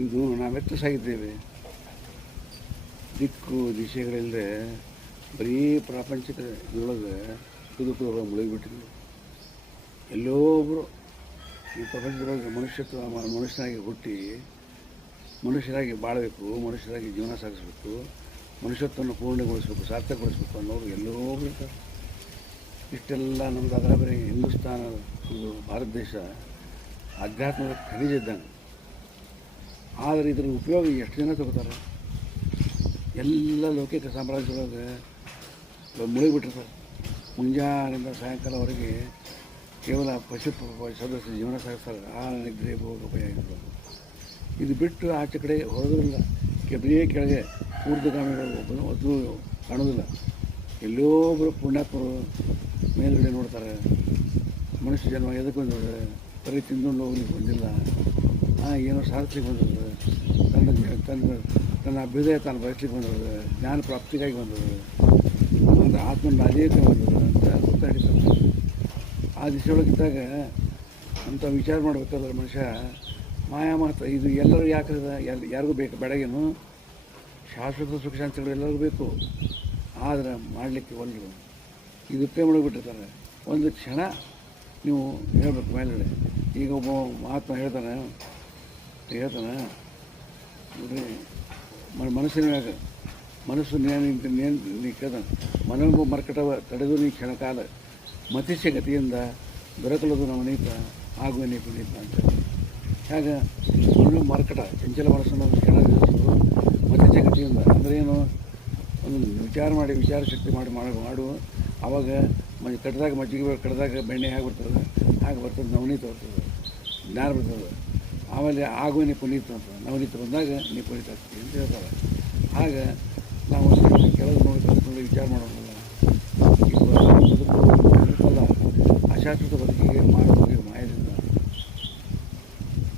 ಇದು ನಾವೆತ್ತು ಸಾಗಿದ್ದೇವೆ. ದಿಕ್ಕು ದಿಶೆಗಳಿಲ್ಲದೆ ಬರೀ ಪ್ರಾಪಂಚಿಕ ಇದರೊಳಗೆ ಕುದುಕುದೊಳಗೆ ಮುಳುಗಿಬಿಟ್ಟಿದ್ವಿ. ಎಲ್ಲೋ ಒಬ್ಬರು ಈ ಪ್ರಪಂಚದೊಳಗೆ ಮನುಷ್ಯತ್ವ, ಮನುಷ್ಯನಾಗಿ ಹುಟ್ಟಿ ಮನುಷ್ಯರಾಗಿ ಬಾಳಬೇಕು, ಮನುಷ್ಯರಾಗಿ ಜೀವನ ಸಾಗಿಸ್ಬೇಕು, ಮನುಷ್ಯತ್ವವನ್ನು ಪೂರ್ಣಗೊಳಿಸ್ಬೇಕು, ಸಾರ್ಥಕಗೊಳಿಸ್ಬೇಕು ಅನ್ನೋರು ಎಲ್ಲೋ ಇರ್ತಾರೆ. ಇಷ್ಟೆಲ್ಲ ನಮ್ದು ಅದರ ಬರೀ ಹಿಂದೂಸ್ತಾನ ಒಂದು ಭಾರತ ದೇಶ, ಆಧ್ಯಾತ್ಮದ ಖನಿಜ ಇದ್ದಂಗೆ. ಆದರೆ ಇದರ ಉಪಯೋಗ ಎಷ್ಟು ಜನ ತಗೋತಾರೆ? ಎಲ್ಲ ಲೌಕಿಕ ಸಾಮ್ರಾಜ್ಯದೊಳಗೆ ಮುಳುಗಿಬಿಟ್ಟಿರ್ತಾರೆ. ಮುಂಜಾನೆಯಿಂದ ಸಾಯಂಕಾಲವರೆಗೆ ಕೇವಲ ಪಶು ಸದಸ್ಯ ಜೀವನ ಸಾಗಿಸ್ತಾರೆ. ಆ ನಿದ್ರೆ ಭೋಗ ಭಯ ಇರ್ಬೋದು ಇದು ಬಿಟ್ಟು ಆಚೆ ಕಡೆ ಹೊರದಿಲ್ಲ ಕೆಬ್ರಿಯೇ ಕೆಳಗೆ ಊರ್ಧಗಾಮಿಗಳು ಒಬ್ಬನು ಅದು ಕಾಣೋದಿಲ್ಲ. ಎಲ್ಲೋ ಒಬ್ಬರು ಪುಣ್ಯಾತ್ಮರು ಮೇಲುಗಡೆ ನೋಡ್ತಾರೆ. ಮನುಷ್ಯ ಜನ್ಮ ಎದಕ್ಕೊಂದು ಬಂದಿದೆ ಬರೀ ತಿಂದುಕೊಂಡು ಹೋಗ್ಲಿಕ್ಕೆ ಬಂದಿಲ್ಲ. ಏನೋ ಸಾಧಿಸ್ಲಿಕ್ಕೆ ಬಂದಿದೆ ತನ್ನ ತನ್ನ ತನ್ನ ಅಭ್ಯುದಯ ತಾನು ಬಯಸ್ಲಿಕ್ಕೆ ಬಂದಿದೆ ಜ್ಞಾನ ಪ್ರಾಪ್ತಿಗಾಗಿ ಬಂದಿದೆ ಒಂದು ಆತ್ಮ ಅದೇತೆ ಬಂದಿದೆ ಅಂತ ಗೊತ್ತಾಡಿದ್ದಾರೆ ಆ ದಿಶೆಯೊಳಗಿದ್ದಾಗ ಅಂತ ವಿಚಾರ ಮಾಡಬೇಕಾದ್ರೆ ಮನುಷ್ಯ, ಮಾಯಾ ಮಾತ್ರ. ಇದು ಎಲ್ಲರೂ ಯಾಕೆ ಯಾರಿಗೂ ಬೇಕು? ಬೆಳಗೇನು ಶಾಶ್ವತ ಸುಖ ಶಾಂತಿಗಳು ಎಲ್ಲರಿಗೂ ಬೇಕು. ಆದರೆ ಮಾಡಲಿಕ್ಕೆ ಇದು ಪ್ರೇಮ ಮಾಡಿಬಿಟ್ಟಿರ್ತಾರೆ ಒಂದು ಕ್ಷಣ ನೀವು ಹೇಳಬೇಕು ಮೇಲ್ಗಡೆ ಈಗ ಒಬ್ಬ ಮಹಾತ್ಮ ಹೇಳ್ತಾನೆ ಹೇಳ್ತಾನೆ ಮನ, ಮನಸ್ಸಿನ ಮ್ಯಾಗ, ಮನಸ್ಸು ನೇನು ನೇನು ನೀ ಕೇಳ್ತಾನೆ ಮನೋಭ ಮರ್ಕಟವ, ತಡೆದು ನೀ ಕ್ಷಣಕಾಲ, ಮತಿಷ್ಯ ಗತಿಯಿಂದ ದೊರಕಲದು ನಮ್ಮ ನೀತ, ಆಗುವ ನೀ ಪುನೀತ ಅಂತ. ಹೇಗೆ ಮನೋ ಮರ್ಕಟ, ಚಂಚಲ ಮನಸ್ಸನ್ನು ಕ್ಷಣ ಮತಿಸ್ಯ ಗತಿಯಿಂದ. ಅಂದರೆ ಏನು? ವಿಚಾರ ಮಾಡಿ, ವಿಚಾರ ಶಕ್ತಿ ಮಾಡಿ ಮಾಡಿ, ಮಾಡು. ಆವಾಗ ಮಜ್ ಕಟ್ಟಿದಾಗ ಮಜ್ಜಿಗೆ ಕಟ್ಟಿದಾಗ ಬೆಣ್ಣೆ ಹಾಗೆ ಬರ್ತದೆ. ಹಾಗೆ ಬರ್ತದೆ ನವನೀತ ಬರ್ತದೆ ಜ್ಞಾನ ಬರ್ತದೆ. ಆಮೇಲೆ ಆಗುವ ನೀ ಪುನೀತ ಅಂತ. ನವನೀತ ಬಂದಾಗ ನೀ ಪುನೀತ ಆಗ್ತೀವಿ ಅಂತ ಹೇಳ್ತಾರೆ. ಆಗ ನಾವು ಕೆಲವು ನೋಡಿ ವಿಚಾರ ಮಾಡೋಣ. ಅಶಾಶ್ವತ ಬದುಕಿಗೆ